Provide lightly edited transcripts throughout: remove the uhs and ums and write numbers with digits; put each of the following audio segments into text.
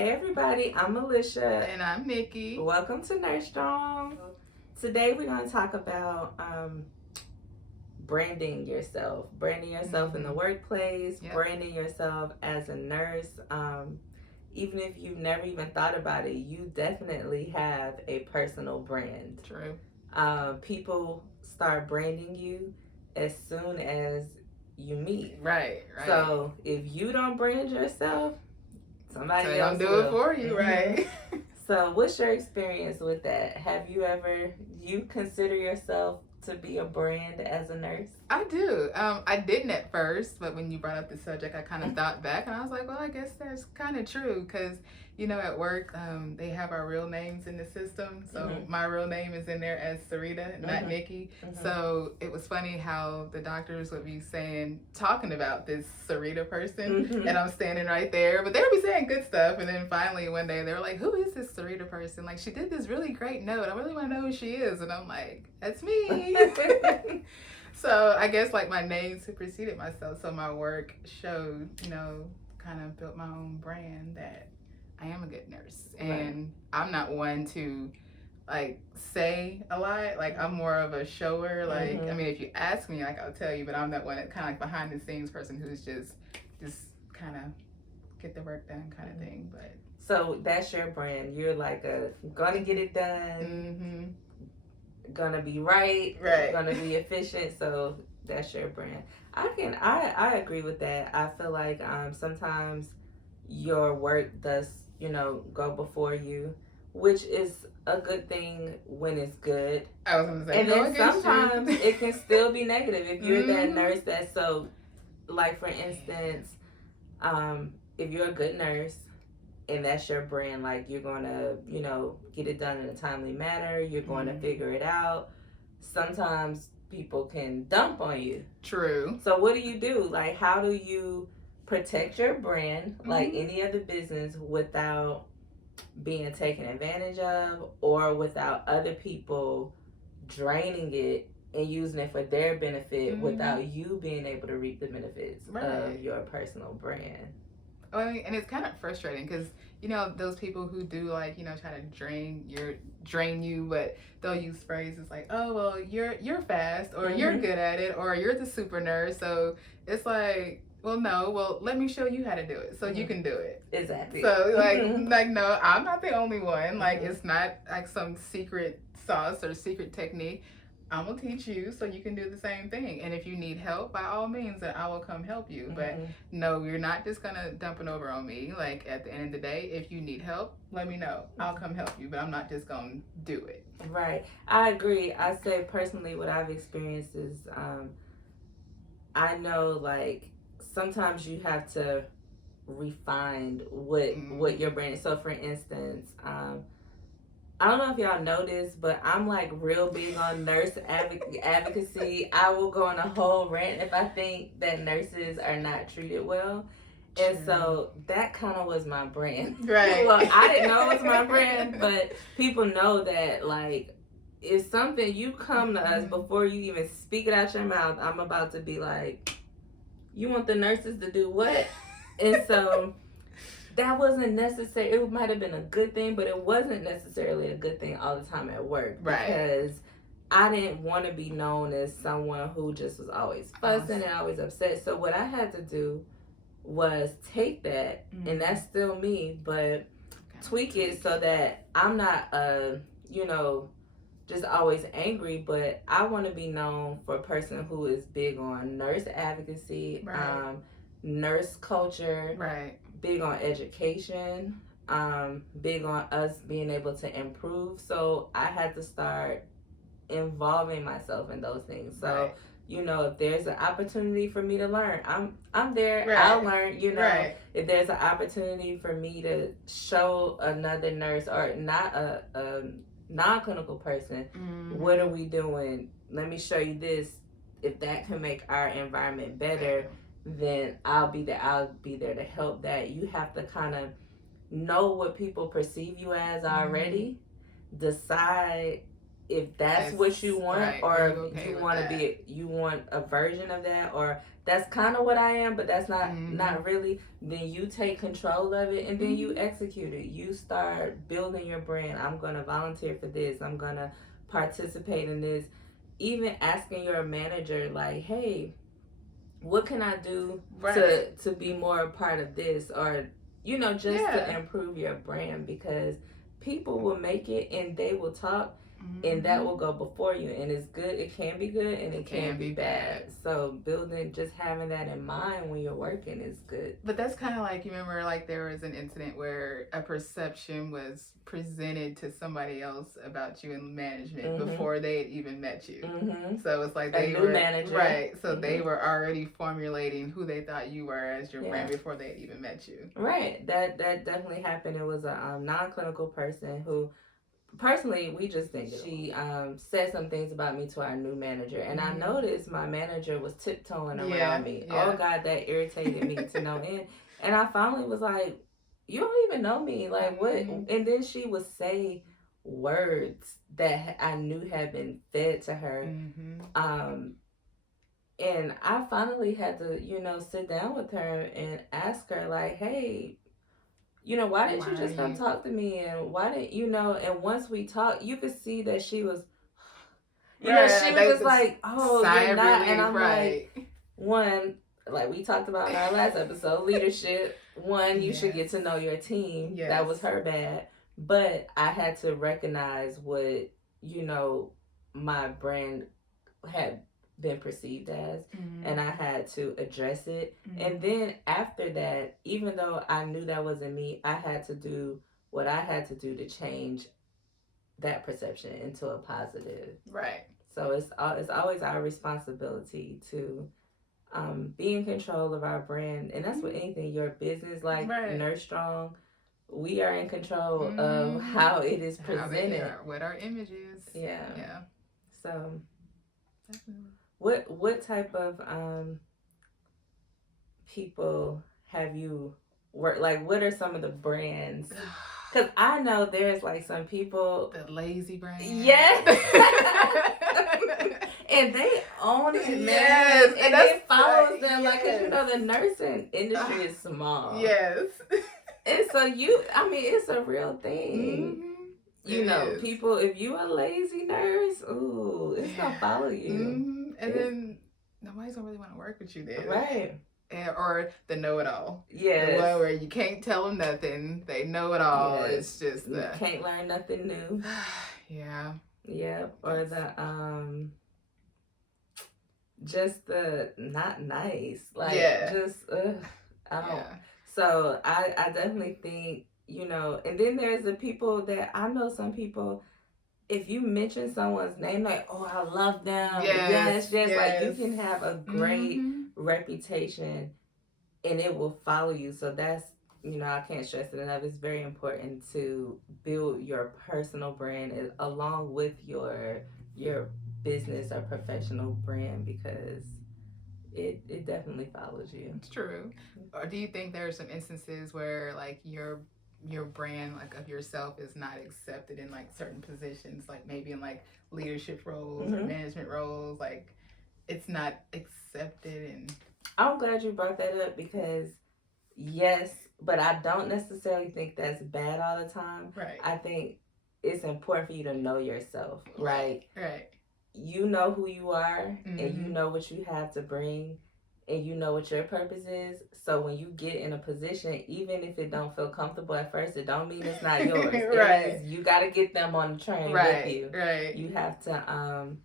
Hey everybody, I'm Alicia. And I'm Nikki. Welcome to Nurse Strong. Today we're going to talk about branding yourself in the workplace, Yep. branding yourself as a nurse. Even if you've never even thought about it, you definitely have a personal brand. True. People start branding you as soon as you meet. Right. So if you don't brand yourself, somebody else do will. it for you, right? So what's your experience with that? Have you ever, you consider yourself to be a brand as a nurse? I do. I didn't at first, but when you brought up the subject, I kind of thought back and I was like, well, I guess that's kind of true because, at work, they have our real names in the system. So my real name is in there as Sarita, not Nikki. So it was funny how the doctors would be talking about this Sarita person, and I'm standing right there, but they would be saying good stuff. And then finally one day they were like, who is this Sarita person? Like, she did this really great note. I really want to know who she is. And I'm like, that's me. So I guess like my name superseded myself. So my work showed, kind of built my own brand that I am a good nurse. And I'm not one to like say a lot. Like, I'm more of a shower. Like, I mean, if you ask me, like, I'll tell you, but I'm that one that kind of like behind the scenes person who's just kind of get the work done kind of thing. But so that's your brand. You're like gonna get it done. Gonna be right, gonna be efficient. So that's your brand. I agree with that. I feel like sometimes your work does go before you, which is a good thing when it's good. I was gonna say, and then sometimes it can still be negative if you're that nurse that's so, like, for instance, if you're a good nurse and that's your brand, like, you're going to, get it done in a timely manner. You're going to figure it out. Sometimes people can dump on you. True. So what do? Like, how do you protect your brand, like any other business, without being taken advantage of or without other people draining it and using it for their benefit without you being able to reap the benefits of your personal brand? I mean, and it's kind of frustrating because those people who do like try to drain you, but they'll use phrases like, "Oh, well, you're fast," or "You're good at it," or "You're the super nurse." So it's like, well, no, well, let me show you how to do it so you can do it. Exactly. So like no, I'm not the only one. Like, it's not like some secret sauce or secret technique. I'm going to teach you so you can do the same thing. And if you need help, by all means, then I will come help you. But no, you're not just going to dump it over on me. Like, at the end of the day, if you need help, let me know. I'll come help you. But I'm not just going to do it. Right. I agree. I say personally what I've experienced is I know, like, sometimes you have to refine what your brand is. So, for instance, I don't know if y'all know this, but I'm like real big on nurse advocacy. I will go on a whole rant if I think that nurses are not treated well. And so that kind of was my brand. Right. Well, I didn't know it was my brand, but people know that, like, if something, you come to us before you even speak it out your mouth, I'm about to be like, you want the nurses to do what? And so that wasn't necessary. It might have been a good thing, but it wasn't necessarily a good thing all the time at work. Right. Because I didn't want to be known as someone who just was always fussing and always upset. So what I had to do was take that, and that's still me, but tweak it so that I'm not, just always angry, but I want to be known for a person who is big on nurse advocacy, nurse culture, big on education, big on us being able to improve. So I had to start involving myself in those things. So, if there's an opportunity for me to learn, I'm there. I'll learn, If there's an opportunity for me to show another nurse or not a non-clinical person, what are we doing? Let me show you this. If that can make our environment better, then I'll be there. I'll be there to help that. You have to kind of know what people perceive you as already. Decide if that's what you want, right. Or okay, you want to be, you want a version of that, or that's kind of what I am, but that's not really, then you take control of it and then you execute it. You start building your brand. I'm going to volunteer for this. I'm going to participate in this. Even asking your manager, like, hey, what can I do to be more a part of this, or just to improve your brand, because people will make it and they will talk, and that will go before you, and it's good. It can be good and it can be bad. So building, just having that in mind when you're working is good. But that's kind of like, you remember, like there was an incident where a perception was presented to somebody else about you in management before they had even met you. So it's like they were manager. Right. So they were already formulating who they thought you were as your brand before they had even met you. Right. That definitely happened. It was a non-clinical person who, personally, we just think she said some things about me to our new manager, and I noticed my manager was tiptoeing around me. Oh God, that irritated me to no end. And I finally was like, you don't even know me, like what? And then she would say words that I knew had been fed to her. And I finally had to, sit down with her and ask her, like, hey, why didn't you just come talk to me? And why didn't, and once we talked, you could see that she was, she was just like, oh, you're not. And I'm like, one, like we talked about in our last episode, leadership. One, you should get to know your team. Yes. That was her bad. But I had to recognize what, my brand had been perceived as, and I had to address it. And then after that, even though I knew that wasn't me, I had to do what I had to do to change that perception into a positive. Right. So it's always our responsibility to be in control of our brand, and that's with anything. Your business, like Nurse Strong, we are in control of how it is presented, what our image is. Yeah. So definitely. What type of people have you worked? Like, what are some of the brands? Because I know there's like some people, the lazy brand. Yes. And they own it, man. Yes. And it follows them. Like, because the nursing industry is small. Yes. And so it's a real thing. People, if you a lazy nurse, ooh, it's gonna follow you. And then nobody's gonna really want to work with you then. Right. Or the know-it-all. Yeah. The one where you can't tell them nothing. They know it all. Yes. It's just you can't learn nothing new. Yeah. Yeah. Or the just the not nice. Like just I don't. Yeah. So I definitely think, and then there's the people that I know, some people, if you mention someone's name, like, oh, I love them. Yes. Like, you can have a great reputation and it will follow you. So that's, I can't stress it enough. It's very important to build your personal brand along with your business or professional brand, because it definitely follows you. It's true. Or do you think there are some instances where, like, your brand, like, of yourself is not accepted in, like, certain positions, like maybe in, like, leadership roles or management roles, like it's not accepted? And I'm glad you brought that up, because yes, but I don't necessarily think that's bad all the time. Right. I think it's important for you to know yourself. Right. You know who you are, and you know what you have to bring, and you know what your purpose is. So when you get in a position, even if it don't feel comfortable at first, it don't mean it's not yours. Right. You got to get them on the train with you. Right. You have to,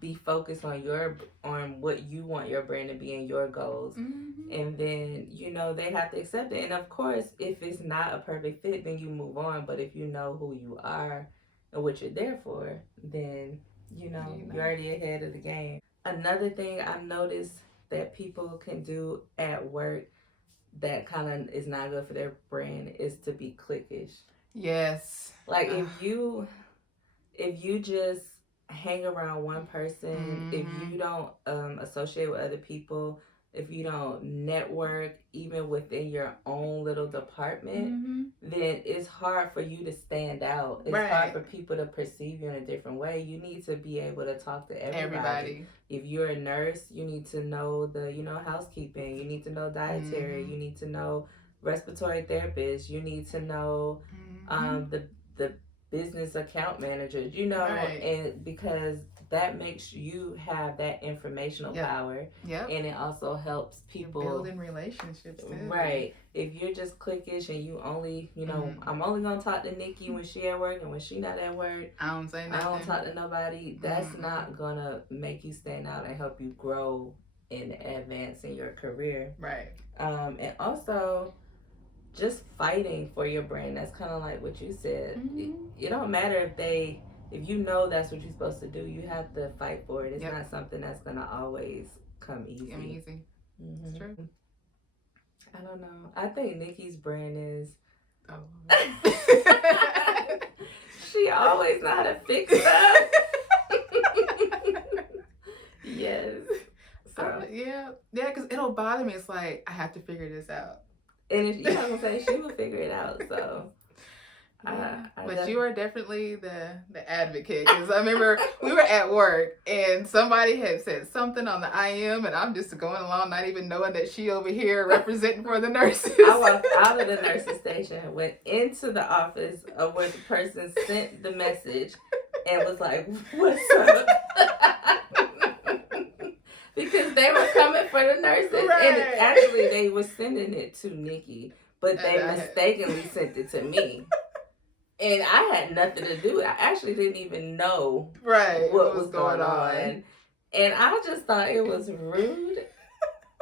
be focused on what you want your brand to be and your goals. And then, they have to accept it. And of course, if it's not a perfect fit, then you move on. But if you know who you are and what you're there for, then, you're already ahead of the game. Another thing I noticed that people can do at work that kind of is not good for their brand is to be cliquish. Yes. Like, if you just hang around one person, if you don't associate with other people, if you don't network even within your own little department, then it's hard for you to stand out. It's hard for people to perceive you in a different way. You need to be able to talk to everybody. If you're a nurse, you need to know the, housekeeping. You need to know dietary. You need to know respiratory therapist. You need to know the business account managers, and because that makes you have that informational power. And it also helps people. You're building relationships too. Right. If you're just cliquish and you only, I'm only going to talk to Nikki when she at work, and when she not at work, I don't say nothing. I don't talk to nobody. That's not going to make you stand out and help you grow and advance in your career. Right. And also, just fighting for your brand. That's kind of like what you said. It don't matter if you know that's what you're supposed to do, you have to fight for it. It's not something that's going to always come easy. It's true. I don't know. I think Nikki's brand is... she always know how to fix stuff. Yes. So. Yeah, because it'll bother me. It's like, I have to figure this out. And if you know what I'm saying, she will figure it out. So, but you are definitely the advocate. Because I remember we were at work and somebody had said something on the IM, and I'm just going along, not even knowing that she over here representing for the nurses. I walked out of the nurses station, went into the office of where the person sent the message, and was like, "What's up?" Because they were coming for the nurses. And actually they were sending it to Nikki, but they mistakenly sent it to me. And I had nothing to do. I actually didn't even know what was going on. And I just thought it was rude.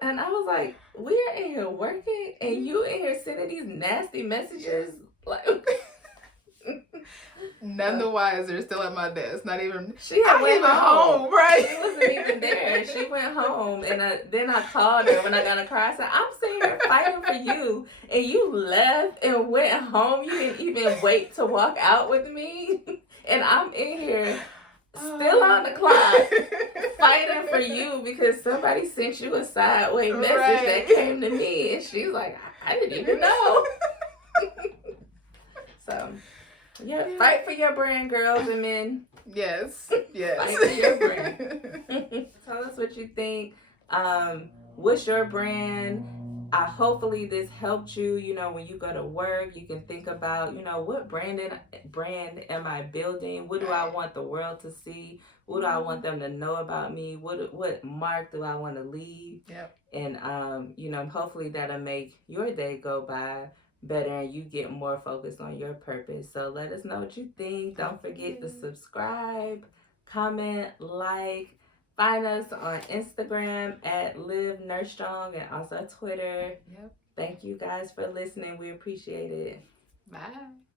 And I was like, we're in here working and you in here sending these nasty messages. Like, none the wiser, still at my desk. Not even. She had went home. Right? She wasn't even there. She went home, and then I called her when I got in the car. I said, "I'm sitting here fighting for you, and you left and went home. You didn't even wait to walk out with me, and I'm in here still on the clock fighting for you because somebody sent you a sideways message that came to me." And she's like, "I didn't even know." So. Yeah, fight for your brand, girls and men. Yes. Fight for your brand. Tell us what you think. What's your brand? Hopefully this helped you. When you go to work, you can think about, what brand am I building? What do I want the world to see? What do I want them to know about me? What mark do I want to leave? Yep. And hopefully that'll make your day go by better and you get more focused on your purpose. So let us know what you think. Don't forget to subscribe, comment, like. Find us on Instagram at Live Nurse Strong and also Twitter. Yep. Thank you guys for listening. We appreciate it.